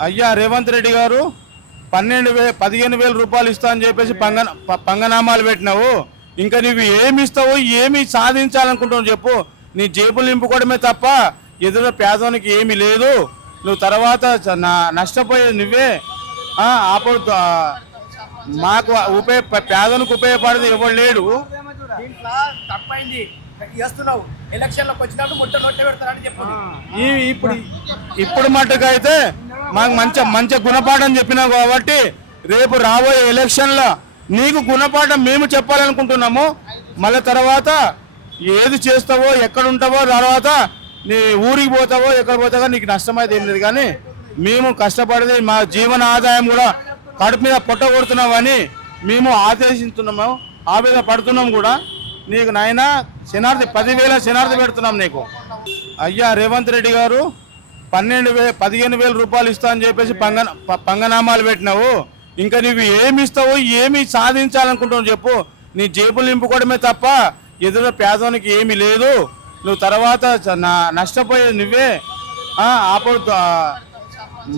అయ్యా రేవంత్ రెడ్డి గారు పన్నెండు వే పదిహేను వేల రూపాయలు ఇస్తా అని చెప్పేసి పంగ పంగనామాలు పెట్టినావు. ఇంకా నువ్వు ఏమి ఇస్తావో ఏమి సాధించాలనుకుంటున్నావు చెప్పు. నీ జేబులు నింపుకోవడమే తప్ప ఎదురు పేదవానికి ఏమీ లేదు. నువ్వు తర్వాత నష్టపోయేది నువ్వే. ఆ, ఆపొద్దు. ఆ, మాకు ఉపయోగ పేదలకు ఉపయోగపడేది ఎవడు లేడు. తప్పైంది. ఎలక్షన్లకు వచ్చినప్పుడు ముట్ట పెడతారని ఇప్పుడు ఇప్పుడు మట్టుకు అయితే మాకు మంచి మంచి గుణపాఠం చెప్పినావు కాబట్టి రేపు రాబోయే ఎలక్షన్లో నీకు గుణపాఠం మేము చెప్పాలనుకుంటున్నాము. మళ్ళీ తర్వాత ఏది చేస్తావో ఎక్కడ ఉంటావో తర్వాత నీ ఊరికి పోతావో ఎక్కడ పోతావో నీకు నష్టమైతే ఏం లేదు. కానీ మేము కష్టపడేది మా జీవన ఆదాయం కూడా కడుపు మీద పొట్ట కొడుతున్నామని మేము ఆదేశిస్తున్నాము. ఆవేద పడుతున్నాం కూడా. నీకు నాయన శనార్థి పదివేల శనార్థి పెడుతున్నాం నీకు. అయ్యా రేవంత్ రెడ్డి గారు పన్నెండు వే పదిహేను వేల రూపాయలు ఇస్తా అని చెప్పేసి పంగ పంగనామాలు పెట్టినావు. ఇంకా నువ్వు ఏమి ఇస్తావో ఏమి సాధించాలనుకుంటున్నావు చెప్పు. నీ జేబులు నింపుకోవడమే తప్ప ఎదురు పేదవానికి ఏమీ లేదు. నువ్వు తర్వాత నష్టపోయేది నువ్వే. ఆ,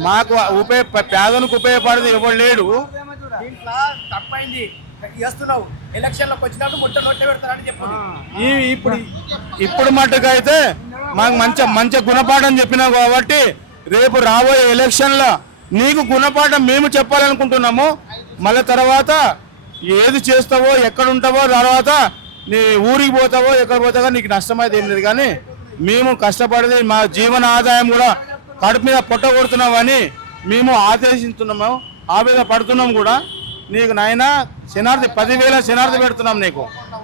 మాకు ఉపయోగ పేదలకు ఉపయోగపడేది ఎవడు లేడు. దీంట్లో తప్పైంది. చేస్తున్నావు. ఎలక్షన్లకు వచ్చినప్పుడు ముట్ట నొట్టె పెడతారని చెప్పు. ఈ ఇప్పుడు ఇప్పుడు మట్టుకు అయితే మాకు మంచి మంచి గుణపాఠం చెప్పినావు కాబట్టి రేపు రాబోయే ఎలక్షన్లో నీకు గుణపాఠం మేము చెప్పాలనుకుంటున్నాము. మళ్ళీ తర్వాత ఏది చేస్తావో ఎక్కడ ఉంటావో తర్వాత నీ ఊరికి పోతావో ఎక్కడ పోతావో నీకు నష్టమైతే ఏం లేదు. కానీ మేము కష్టపడేది మా జీవన ఆదాయం కూడా కడుపు మీద పొట్ట కొడుతున్నామని మేము ఆదేశిస్తున్నాము. ఆవేదన పడుతున్నాం కూడా. నీకు నాయన శనార్థి పదివేల శనార్థి పెడుతున్నాం నీకు.